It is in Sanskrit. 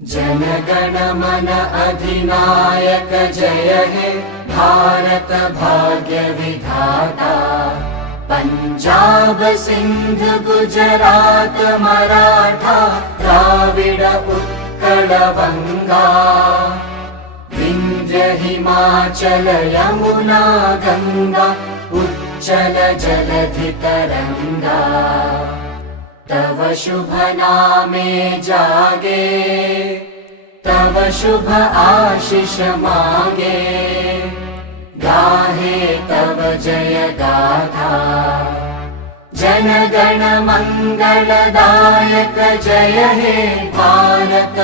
जनगण मन अधिनायक जय हे भारत भाग्य विधाता। पंजाब सिंध गुजरात मराठा द्राविड उत्कल बंगा। विंध्य हिमाचल यमुना गंगा उच्चल जलधि तरंगा। तव शुभ नामे जागे तव शुभ आशीष मागे। गाहे तव जय गाथा जनगण मंगलदायक जय हे भारत